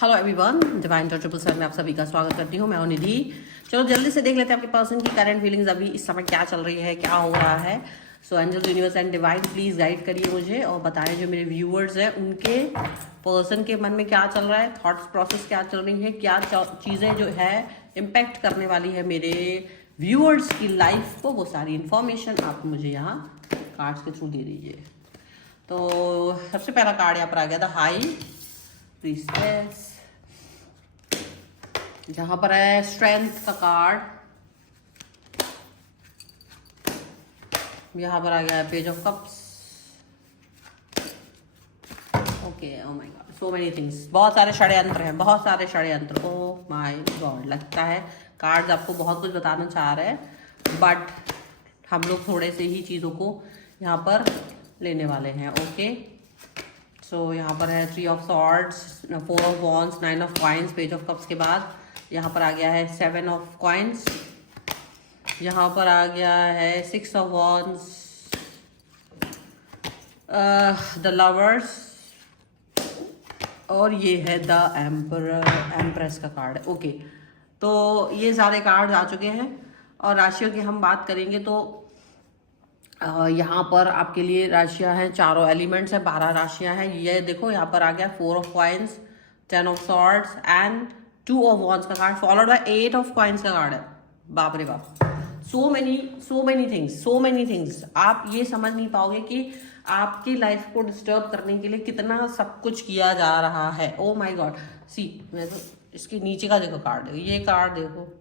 Hello everyone, divine triple seven में आप सभी का स्वागत करती हूँ। मैं हूँ निधि। चलो जल्दी से देख लेते हैं आपके पर्सन की करंट फीलिंग्स अभी इस समय क्या चल रही है, क्या हो रहा है। So angel universe and divine please guide करिए मुझे और बताएं जो मेरे व्यूअर्स हैं उनके पर्सन के मन में क्या चल रहा है, थॉट्स प्रोसेस क्या चल रही है, क्या चीज़ें जो है इम्पैक्ट करने वाली है मेरे व्यूअर्स की लाइफ को, वो सारी इन्फॉर्मेशन आप मुझे यहाँ कार्ड्स के थ्रू दे दीजिए। तो सबसे पहला कार्ड यहाँ पर आ गया था हाई प्रीस्टेस, जहां पर है स्ट्रेंथ का कार्ड। यहां पर आ गया है page of cups. Okay, oh my God, so many things, बहुत सारे षड्यंत्र हैं, बहुत सारे षड्यंत्र। ओ माय गॉड, लगता है कार्ड्स आपको बहुत कुछ बताना चाह रहे हैं, बट हम लोग थोड़े से ही चीज़ों को यहाँ पर लेने वाले हैं। ओके, सो यहाँ पर है 3 of swords, 4 of wands, 9 of coins. Page of cups के बाद यहाँ पर आ गया है 7 ऑफ कॉइन्स। यहाँ पर आ गया है 6 ऑफ वॉन्ड्स, द लवर्स, और ये है द एम्प्रेस का कार्ड है। ओके, तो ये सारे कार्ड आ चुके हैं और राशियों की हम बात करेंगे तो यहाँ पर आपके लिए राशियाँ हैं, चारों एलिमेंट्स हैं, 12 राशियाँ हैं। ये देखो यहाँ पर आ गया 4 of coins, 10 of swords and 2 of wands का card, followed by 8 of coins का कार्ड है। बाप रे बाप, सो मेनी थिंग्स। आप ये समझ नहीं पाओगे कि आपकी लाइफ को डिस्टर्ब करने के लिए कितना सब कुछ किया जा रहा है। ओ माय गॉड, सी मैं तो इसके नीचे का देखो कार्ड, ये कार्ड देखो,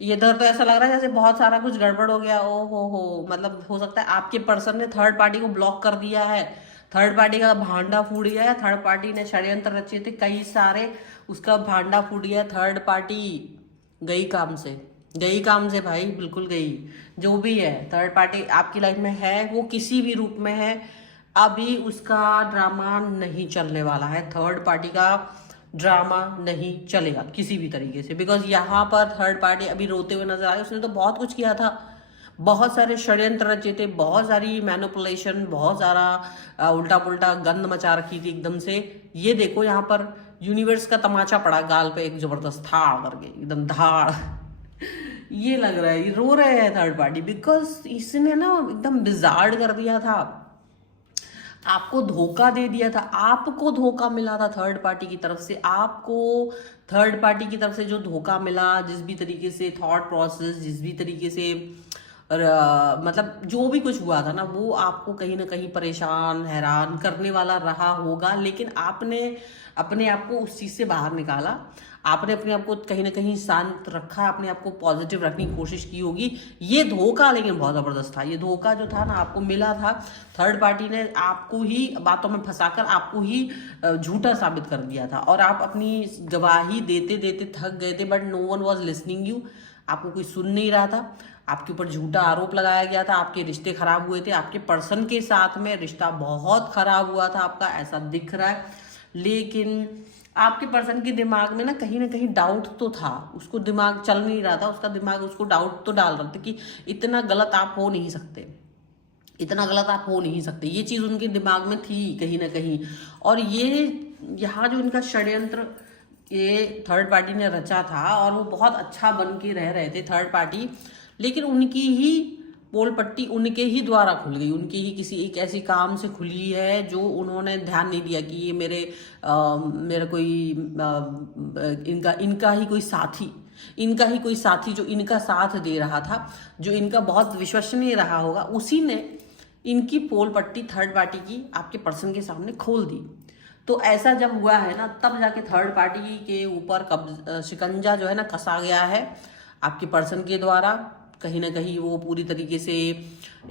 ये इधर तो ऐसा लग रहा है जैसे बहुत सारा कुछ गड़बड़ हो गया। ओ हो, मतलब हो सकता है आपके पर्सन ने थर्ड पार्टी को ब्लॉक कर दिया है, थर्ड पार्टी का भांडा फूट गया है, थर्ड पार्टी ने षड्यंत्र रचे थे कई सारे, उसका भांडा फूट गया। थर्ड पार्टी गई काम से, गई काम से भाई, बिल्कुल गई। जो भी है थर्ड पार्टी आपकी लाइफ में है, वो किसी भी रूप में है, अभी उसका ड्रामा नहीं चलने वाला है। थर्ड पार्टी का ड्रामा नहीं चलेगा किसी भी तरीके से, बिकॉज यहाँ पर थर्ड पार्टी अभी रोते हुए नजर आए। उसने तो बहुत कुछ किया था, बहुत सारे षड्यंत्र रचे थे, बहुत सारी मैनिपुलेशन, बहुत सारा उल्टा पुल्टा गंद मचा रखी थी एकदम से। ये देखो यहाँ पर यूनिवर्स का तमाचा पड़ा गाल पे, एक जबरदस्त था करके एकदम धाड़ ये लग रहा है ये रो रहे हैं थर्ड पार्टी, बिकॉज इसने ना एकदम बिजार्ड कर दिया था, आपको धोखा दे दिया था, आपको धोखा मिला था थर्ड पार्टी की तरफ से। आपको थर्ड पार्टी की तरफ से जो धोखा मिला, जिस भी तरीके से थॉट प्रोसेस, जिस भी तरीके से मतलब जो भी कुछ हुआ था ना, वो आपको कहीं ना कहीं परेशान हैरान करने वाला रहा होगा, लेकिन आपने अपने आप को उस चीज़ से बाहर निकाला। आपने अपने आप को कहीं ना कहीं शांत रखा, अपने आप को पॉजिटिव रखने की कोशिश की होगी। ये धोखा लेकिन बहुत ज़बरदस्त था, ये धोखा जो था ना आपको मिला था, थर्ड पार्टी ने आपको ही बातों में फंसाकर आपको ही झूठा साबित कर दिया था, और आप अपनी गवाही देते देते थक गए थे, but no one was listening you. आपको कोई सुन नहीं रहा था, आपके ऊपर झूठा आरोप लगाया गया था, आपके रिश्ते खराब हुए थे, आपके पर्सन के साथ में रिश्ता बहुत खराब हुआ था आपका, ऐसा दिख रहा है। लेकिन आपके पर्सन के दिमाग में ना कहीं डाउट तो था, उसको दिमाग चल नहीं रहा था, उसका दिमाग उसको डाउट तो डाल रहा था कि इतना गलत आप हो नहीं सकते, इतना गलत आप हो नहीं सकते। ये चीज़ उनके दिमाग में थी कहीं ना कहीं। और ये यहाँ जो इनका षड्यंत्र ये थर्ड पार्टी ने रचा था, और वो बहुत अच्छा बन के रह रहे थे थर्ड पार्टी, लेकिन उनकी ही पोल पट्टी उनके ही द्वारा खुल गई, उनकी ही किसी एक ऐसी काम से खुली है जो उन्होंने ध्यान नहीं दिया कि ये मेरा कोई इनका ही कोई साथी, इनका ही कोई साथी जो इनका साथ दे रहा था, जो इनका बहुत विश्वसनीय रहा होगा, उसी ने इनकी पोल पट्टी थर्ड पार्टी की आपके पर्सन के सामने खोल दी। तो ऐसा जब हुआ है ना, तब जाके थर्ड पार्टी के ऊपर शिकंजा जो है ना कसा गया है आपके पर्सन के द्वारा। कहीं ना कहीं वो पूरी तरीके से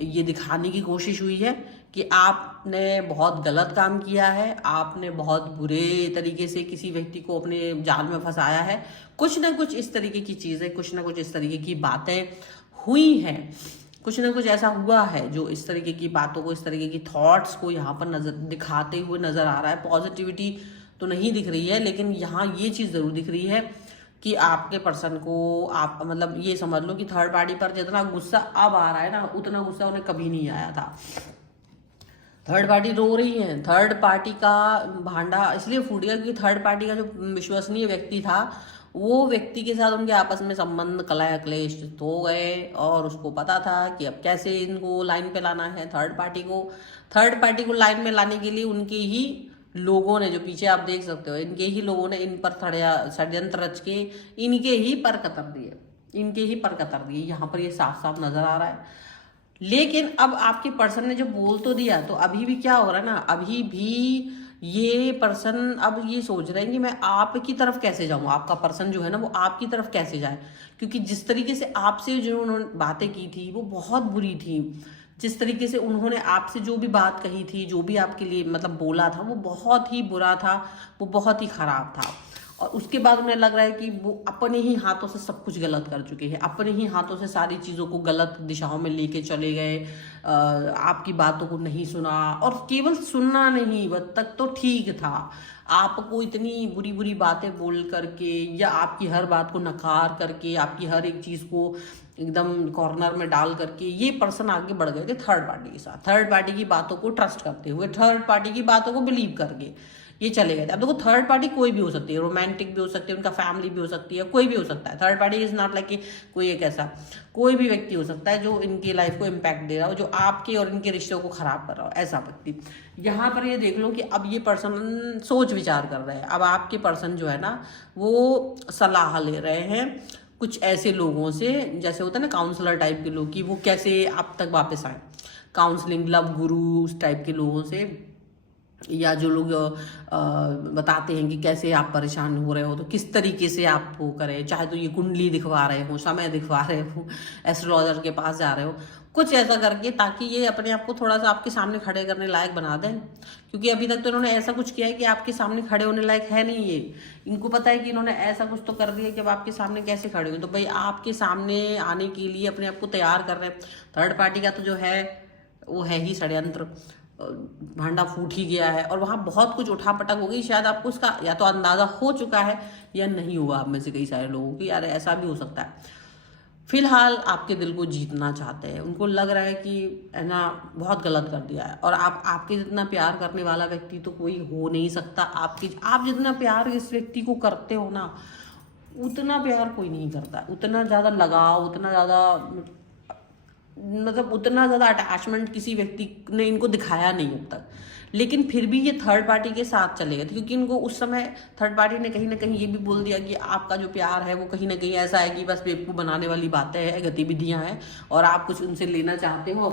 ये दिखाने की कोशिश हुई है कि आपने बहुत गलत काम किया है, आपने बहुत बुरे तरीके से किसी व्यक्ति को अपने जाल में फंसाया है। कुछ ना कुछ इस तरीके की चीज़ें, कुछ ना कुछ इस तरीके की बातें हुई हैं, कुछ ना कुछ ऐसा हुआ है जो इस तरीके की बातों को, इस तरीके की थॉट्स को यहाँ पर नजर दिखाते हुए नजर आ रहा है। पॉजिटिविटी तो नहीं दिख रही है, लेकिन यहाँ ये चीज़ ज़रूर दिख रही है कि आपके पर्सन को, आप मतलब ये समझ लो कि थर्ड पार्टी पर जितना गुस्सा अब आ रहा है ना, उतना गुस्सा उन्हें कभी नहीं आया था। थर्ड पार्टी रो रही है, थर्ड पार्टी का भांडा इसलिए फूट गया क्योंकि थर्ड पार्टी का जो विश्वसनीय व्यक्ति था, वो व्यक्ति के साथ उनके आपस में संबंध कलह क्लेश हो गए, और उसको पता था कि अब कैसे इनको लाइन पे लाना है। थर्ड पार्टी को लाइन में लाने के लिए उनके ही लोगों ने, जो पीछे आप देख सकते हो, इनके ही लोगों ने इन पर षड्यंत्र रच के इनके ही पर कतर दिए, यहाँ पर ये साफ साफ नजर आ रहा है। लेकिन अब आपके पर्सन ने जो बोल तो दिया, तो अभी भी क्या हो रहा है ना, अभी भी ये पर्सन अब ये सोच रहे हैं कि मैं आपकी तरफ कैसे जाऊं, आपका पर्सन जो है ना वो आपकी तरफ कैसे जाए, क्योंकि जिस तरीके से आपसे जो उन्होंने बातें की थी वो बहुत बुरी थी। जिस तरीके से उन्होंने आपसे जो भी बात कही थी, जो भी आपके लिए मतलब बोला था, वो बहुत ही बुरा था, वो बहुत ही खराब था। और उसके बाद उन्हें लग रहा है कि वो अपने ही हाथों से सब कुछ गलत कर चुके हैं, अपने ही हाथों से सारी चीज़ों को गलत दिशाओं में लेके चले गए, आपकी बातों को नहीं सुना, और केवल सुनना नहीं, वह तक तो ठीक था, आपको इतनी बुरी बुरी बातें बोल करके या आपकी हर बात को नकार करके, आपकी हर एक चीज़ को एकदम कॉर्नर में डाल करके ये पर्सन आगे बढ़ गए थे थर्ड पार्टी के साथ, थर्ड पार्टी की बातों को ट्रस्ट करते हुए, थर्ड पार्टी की बातों को बिलीव करके ये चले गए थे। अब देखो थर्ड पार्टी कोई भी हो सकती है, रोमांटिक भी हो सकती है, उनका फैमिली भी हो सकती है, कोई भी हो सकता है। Third party is not like कि कोई एक ऐसा, कोई भी व्यक्ति हो सकता है जो इनकी लाइफ को इम्पैक्ट दे रहा हो, जो आपके और इनके रिश्तों को खराब कर रहा हो, ऐसा व्यक्ति। यहाँ पर ये देख लो कि अब ये पर्सन सोच विचार कर रहे हैं। अब आपके पर्सन जो है ना वो सलाह ले रहे हैं कुछ ऐसे लोगों से, जैसे होता है ना काउंसलर टाइप के लोग, कि वो कैसे आप तक वापस आए, काउंसलिंग लव गुरु उस टाइप के लोगों से, या जो लोग बताते हैं कि कैसे आप परेशान हो रहे हो तो किस तरीके से आप वो करें, चाहे तो ये कुंडली दिखवा रहे हो, समय दिखवा रहे हो, एस्ट्रोलॉजर के पास जा रहे हो, कुछ ऐसा करके, ताकि ये अपने आप को थोड़ा सा आपके सामने खड़े करने लायक बना दें। क्योंकि अभी तक तो इन्होंने ऐसा कुछ किया है कि आपके सामने खड़े होने लायक है नहीं ये, इनको पता है कि इन्होंने ऐसा कुछ तो कर दिया कि अब आपके सामने कैसे खड़े हो। तो भाई आपके सामने आने के लिए अपने आप को तैयार कर रहे हैं। थर्ड पार्टी का तो जो है वो है ही षड्यंत्र, भांडा फूट ही गया है, और वहाँ बहुत कुछ उठापटक हो गई। शायद आपको इसका या तो अंदाजा हो चुका है या नहीं हुआ आप में से कई सारे लोगों की, यार ऐसा भी हो सकता है। फिलहाल आपके दिल को जीतना चाहते हैं, उनको लग रहा है कि है ना बहुत गलत कर दिया है, और आपके जितना प्यार करने वाला व्यक्ति तो कोई हो नहीं सकता। आप जितना प्यार इस व्यक्ति को करते हो ना, उतना प्यार कोई नहीं करता, उतना ज़्यादा लगाव, उतना ज़्यादा मतलब उतना ज़्यादा अटैचमेंट किसी व्यक्ति ने इनको दिखाया नहीं अब तक। लेकिन फिर भी ये थर्ड पार्टी के साथ चले गए थे, क्योंकि इनको उस समय थर्ड पार्टी ने कहीं ना कहीं ये भी बोल दिया कि आपका जो प्यार है वो कहीं ना कहीं ऐसा है कि बस बेवकूफ़ बनाने वाली बातें हैं, गतिविधियां हैं, और आप कुछ उनसे लेना चाहते हो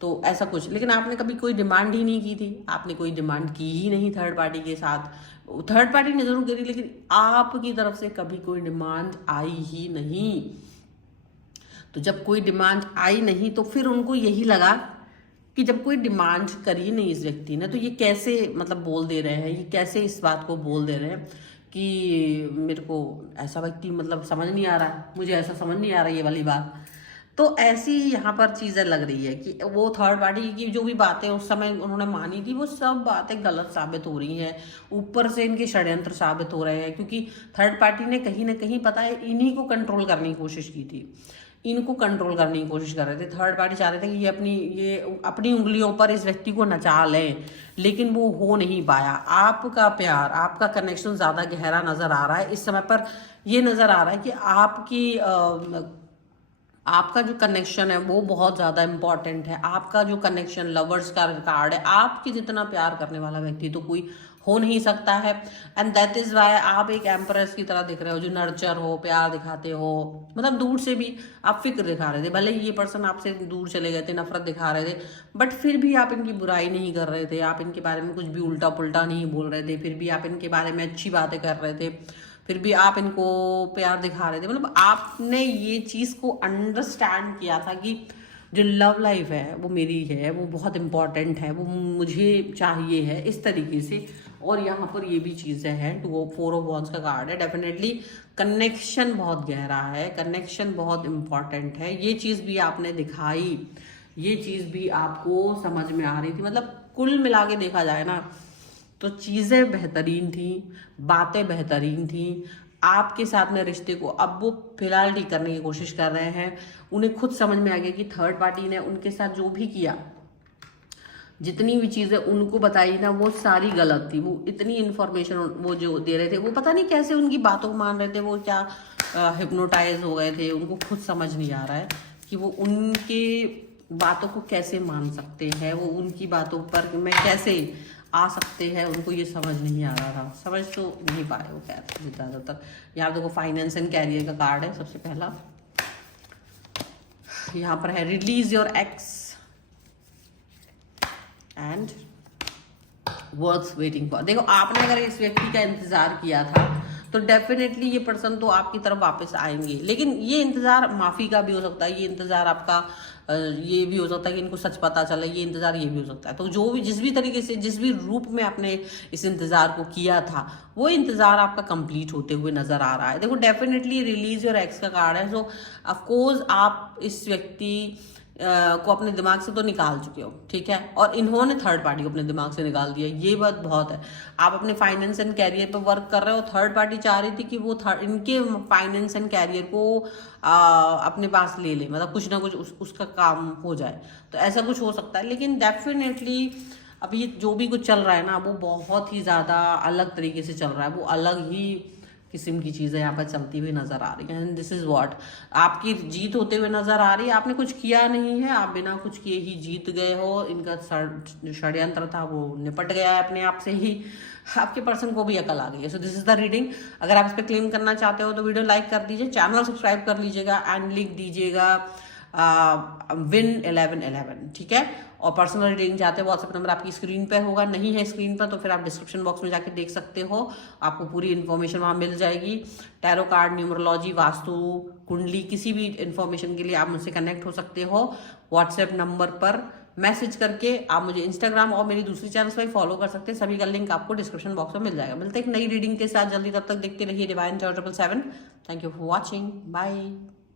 तो ऐसा कुछ। लेकिन आपने कभी कोई डिमांड ही नहीं की थी, आपने कोई डिमांड की ही नहीं थर्ड पार्टी के साथ। थर्ड पार्टी ने जरूर करी, लेकिन आपकी तरफ से कभी कोई डिमांड आई ही नहीं। तो जब कोई डिमांड आई नहीं तो फिर उनको यही लगा कि जब कोई डिमांड करी नहीं इस व्यक्ति ने, तो ये कैसे मतलब बोल दे रहे हैं, ये कैसे इस बात को बोल दे रहे हैं कि मेरे को ऐसा व्यक्ति मतलब समझ नहीं आ रहा है, मुझे ऐसा समझ नहीं आ रहा ये वाली बात। तो ऐसी यहाँ पर चीज़ें लग रही है कि वो थर्ड पार्टी की जो भी बातें उस समय उन्होंने मानी थी वो सब बातें गलत साबित हो रही हैं, ऊपर से इनके षड्यंत्र साबित हो रहे हैं। क्योंकि थर्ड पार्टी ने कहीं ना कहीं पता है इन्हीं को कंट्रोल करने की कोशिश की थी, इनको कंट्रोल करने की कोशिश कर रहे थे। थर्ड पार्टी चाह रहे थे कि ये अपनी उंगलियों पर इस व्यक्ति को नचा लें, लेकिन वो हो नहीं पाया। आपका प्यार, आपका कनेक्शन ज़्यादा गहरा नज़र आ रहा है इस समय पर। ये नज़र आ रहा है कि आपका जो कनेक्शन है वो बहुत ज़्यादा इम्पॉर्टेंट है। आपका जो कनेक्शन लवर्स का कार्ड है, आपके जितना प्यार करने वाला व्यक्ति तो कोई हो नहीं सकता है। एंड दैट इज़ वाई आप एक एम्प्रेस की तरह दिख रहे हो, जो नर्चर हो, प्यार दिखाते हो, मतलब दूर से भी आप फिक्र दिखा रहे थे। भले ही ये पर्सन आपसे दूर चले गए थे, नफरत दिखा रहे थे, बट फिर भी आप इनकी बुराई नहीं कर रहे थे, आप इनके बारे में कुछ भी उल्टा पुल्टा नहीं बोल रहे थे, फिर भी आप इनके बारे में अच्छी बातें कर रहे थे, फिर भी आप इनको प्यार दिखा रहे थे। मतलब आपने ये चीज़ को अंडरस्टैंड किया था कि जो लव लाइफ है वो मेरी है, वो बहुत इंपॉर्टेंट है, वो मुझे चाहिए है, इस तरीके से। और यहाँ पर ये भी चीज़ें हैं, 4 ऑफ वॉन्ड्स का कार्ड है। डेफिनेटली कनेक्शन बहुत गहरा है, कनेक्शन बहुत इम्पॉर्टेंट है, ये चीज़ भी आपने दिखाई, ये चीज़ भी आपको समझ में आ रही थी। मतलब कुल मिला के देखा जाए ना तो चीज़ें बेहतरीन थी, बातें बेहतरीन थी। आपके साथ में रिश्ते को अब वो फिलहाल ठीक करने की कोशिश कर रहे हैं। उन्हें खुद समझ में आ गया कि थर्ड पार्टी ने उनके साथ जो भी किया, जितनी भी चीज़ें उनको बताई ना वो सारी गलत थी। वो इतनी इन्फॉर्मेशन वो जो दे रहे थे, वो पता नहीं कैसे उनकी बातों को मान रहे थे। वो क्या हिप्नोटाइज हो गए थे, उनको खुद समझ नहीं आ रहा है कि वो उनके बातों को कैसे मान सकते हैं, वो उनकी बातों पर में कैसे आ सकते हैं, उनको ये समझ नहीं आ रहा था। समझ तो नहीं पाए वो खैर ज़्यादातर। यहाँ देखो फाइनेंस एंड कैरियर का कार्ड है सबसे पहला। यहाँ पर है release your x and worth waiting for. देखो आपने अगर इस व्यक्ति का इंतजार किया था तो डेफिनेटली ये पर्सन तो आपकी तरफ वापस आएंगे, लेकिन ये इंतजार माफी का भी हो सकता है, ये इंतजार आपका ये भी हो सकता है कि इनको सच पता चले, ये इंतजार ये भी हो सकता है। तो जो भी जिस भी तरीके से जिस भी रूप में आपने इस इंतजार को किया था वो इंतजार आपका कंप्लीट होते हुए नजर आ रहा है। देखो डेफिनेटली रिलीज योर एक्स का कार्ड है। सो ऑफकोर्स आप इस व्यक्ति को अपने दिमाग से तो निकाल चुके हो, ठीक है, और इन्होंने थर्ड पार्टी को अपने दिमाग से निकाल दिया, ये बात बहुत है। आप अपने फाइनेंस एंड कैरियर पे वर्क कर रहे हो, थर्ड पार्टी चाह रही थी कि वो इनके फाइनेंस एंड कैरियर को अपने पास ले ले, मतलब कुछ ना कुछ उसका काम हो जाए, तो ऐसा कुछ हो सकता है। लेकिन डेफिनेटली अभी जो भी कुछ चल रहा है ना वो बहुत ही ज़्यादा अलग तरीके से चल रहा है, वो अलग ही किस्म की चीज़ें यहाँ पर चलती हुई नजर आ रही है। दिस इज व्हाट आपकी जीत होते हुए नजर आ रही है। आपने कुछ किया नहीं है, आप बिना कुछ किए ही जीत गए हो। इनका जो षड्यंत्र था वो निपट गया है अपने आप से ही। आपके पर्सन को भी अकल आ गई है। So this is the reading. अगर आप इस पर क्लेम करना चाहते हो तो वीडियो लाइक कर दीजिए, चैनल सब्सक्राइब कर लीजिएगा एंड लिख दीजिएगा विन 1111, ठीक है। और पर्सनल रीडिंग चाहते हो व्हाट्सएप नंबर आपकी स्क्रीन पर होगा, नहीं है स्क्रीन पर तो फिर आप डिस्क्रिप्शन बॉक्स में जाके देख सकते हो, आपको पूरी इन्फॉर्मेशन वहाँ मिल जाएगी। टैरो कार्ड, न्यूमरोलॉजी, वास्तु, कुंडली, किसी भी इन्फॉर्मेशन के लिए आप मुझसे कनेक्ट हो सकते हो व्हाट्सएप नंबर पर मैसेज करके। आप मुझे इंस्टाग्राम और मेरी दूसरी चैनल्स पर फॉलो कर सकते हैं, सभी का लिंक आपको डिस्क्रिप्शन बॉक्स में मिल जाएगा। मिलते हैं एक नई रीडिंग के साथ जल्दी, तब तक देखते रहिए Divine 777। Thank you for watching, bye.